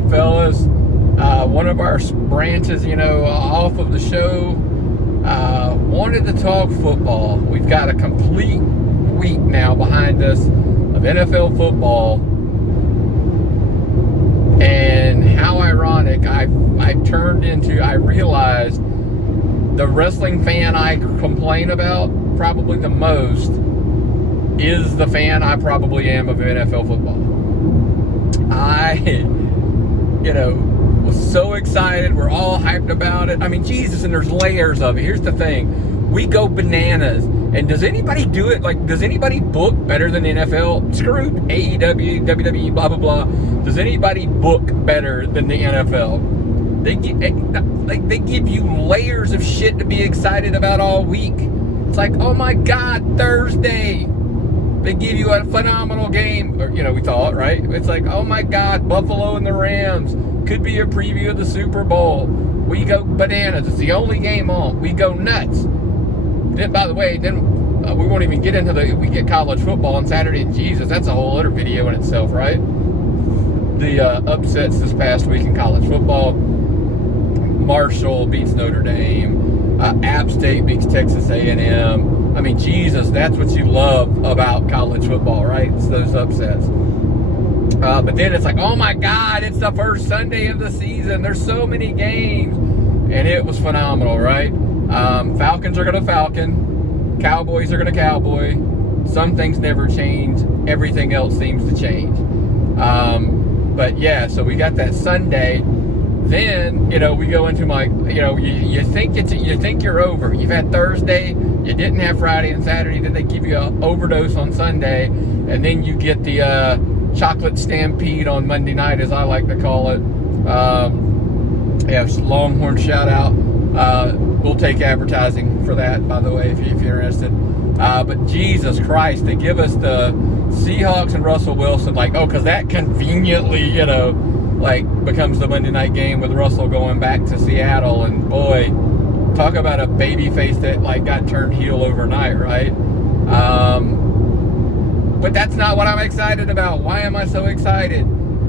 on, fellas? One of our branches, off of the show, wanted to talk football. We've got a complete week now behind us of NFL football. And how ironic, I realized the wrestling fan I complain about probably the most is the fan I probably am of NFL football. I, was so excited. We're all hyped about it. I mean, Jesus, and there's layers of it. Here's the thing. We go bananas. And does anybody do it? Like, does anybody book better than the NFL? Screw AEW, WWE, blah, blah, blah. Does anybody book better than the NFL? They give you layers of shit to be excited about all week. It's like, oh my God, Thursday. They give you a phenomenal game. Or, we thought, right? It's like, oh my God, Buffalo and the Rams. Could be a preview of the Super Bowl. We go bananas. It's the only game on. We go nuts. Then, by the way, we won't even get into we get college football on Saturday. Jesus, that's a whole other video in itself, right? The upsets this past week in college football. Marshall beats Notre Dame. App State beats Texas A&M. I mean, Jesus, that's what you love about college football, right? It's those upsets. But then it's like, oh my God, it's the first Sunday of the season. There's so many games. And it was phenomenal, right? Falcons are going to Falcon. Cowboys are going to Cowboy. Some things never change. Everything else seems to change. But yeah, so we got that Sunday. Then, we go into you think you're over. You've had Thursday, you didn't have Friday and Saturday, then they give you an overdose on Sunday, and then you get the chocolate stampede on Monday night, as I like to call it. Longhorn shout out. We'll take advertising for that, by the way, if you're interested. But Jesus Christ, they give us the Seahawks and Russell Wilson, because that conveniently, becomes the Monday night game with Russell going back to Seattle. And boy, talk about a baby face that got turned heel overnight, right? But that's not what I'm excited about. Why am I so excited?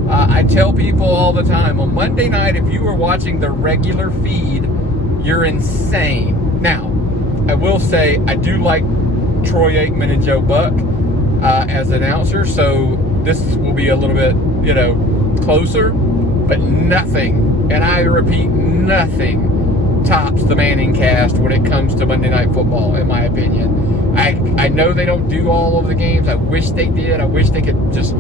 I tell people all the time, on Monday night, if you were watching the regular feed, you're insane. Now, I will say, I do like Troy Aikman and Joe Buck as announcers, so this will be a little bit, closer, but nothing, and I repeat, nothing tops the Manning cast when it comes to Monday Night Football, in my opinion. I know they don't do all of the games. I wish they did. I wish they could just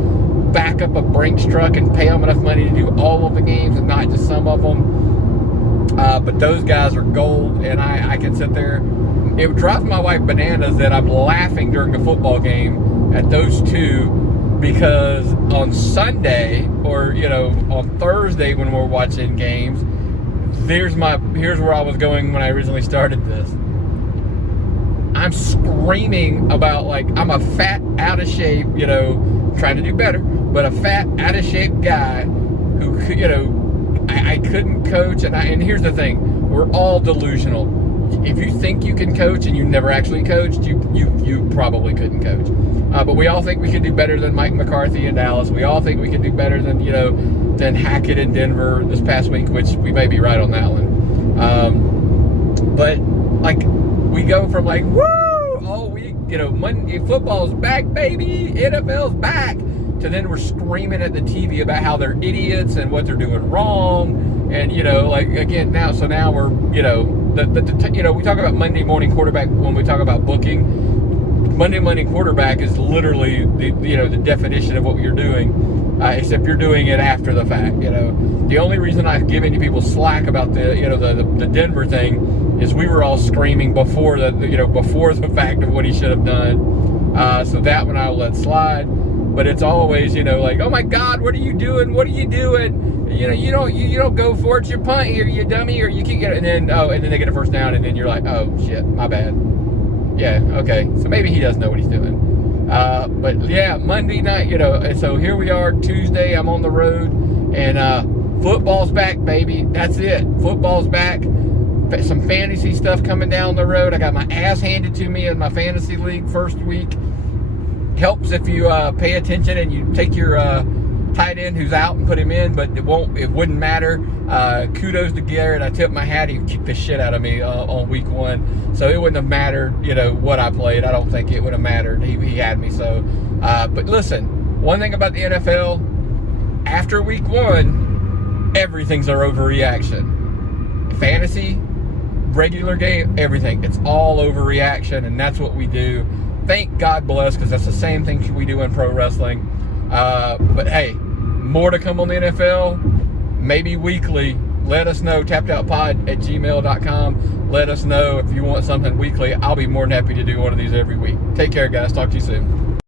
back up a Brinks truck and pay them enough money to do all of the games and not just some of them. But those guys are gold, and I can sit there. It drives my wife bananas that I'm laughing during a football game at those two, because on Sunday or on Thursday when we're watching games, here's where I was going when I originally started this. I'm screaming about I'm a fat, out of shape, trying to do better, but a fat, out of shape guy who I couldn't coach, and here's the thing, we're all delusional. If you think you can coach and you never actually coached, you probably couldn't coach. But we all think we could do better than Mike McCarthy in Dallas. We all think we could do better than than Hackett in Denver this past week, which we may be right on that one. But we go from woo, all week, Monday football's back, baby, NFL's back, to then we're screaming at the TV about how they're idiots and what they're doing wrong, and again now. So now we're we talk about Monday morning quarterback when we talk about booking. Monday morning quarterback is literally the definition of what you're doing, except you're doing it after the fact. The only reason I've given you people slack about the Denver thing is we were all screaming before before the fact of what he should have done. So that one I'll let slide. But it's always oh my God, what are you doing? What are you doing? You don't go for it. You punt here, you dummy, or you can't get it. And then they get a first down, and then you're like, oh shit, my bad. Yeah, okay. So maybe he does know what he's doing. But yeah, Monday night, so here we are, Tuesday, I'm on the road, and football's back, baby. That's it. Football's back. Some fantasy stuff coming down the road. I got my ass handed to me in my fantasy league first week. Helps if you pay attention and you take your tight end who's out and put him in, but it wouldn't matter. Kudos to Garrett. I tip my hat. He kicked the shit out of me on week 1, so it wouldn't have mattered, what I played. I don't think it would have mattered. He had me. So, but listen, one thing about the NFL, after week 1, everything's an overreaction. Fantasy, regular game, everything. It's all overreaction, and that's what we do. Thank God bless, because that's the same thing we do in pro wrestling. But hey, more to come on the NFL, maybe weekly. Let us know, tappedoutpod@gmail.com. Let us know if you want something weekly. I'll be more than happy to do one of these every week. Take care, guys. Talk to you soon.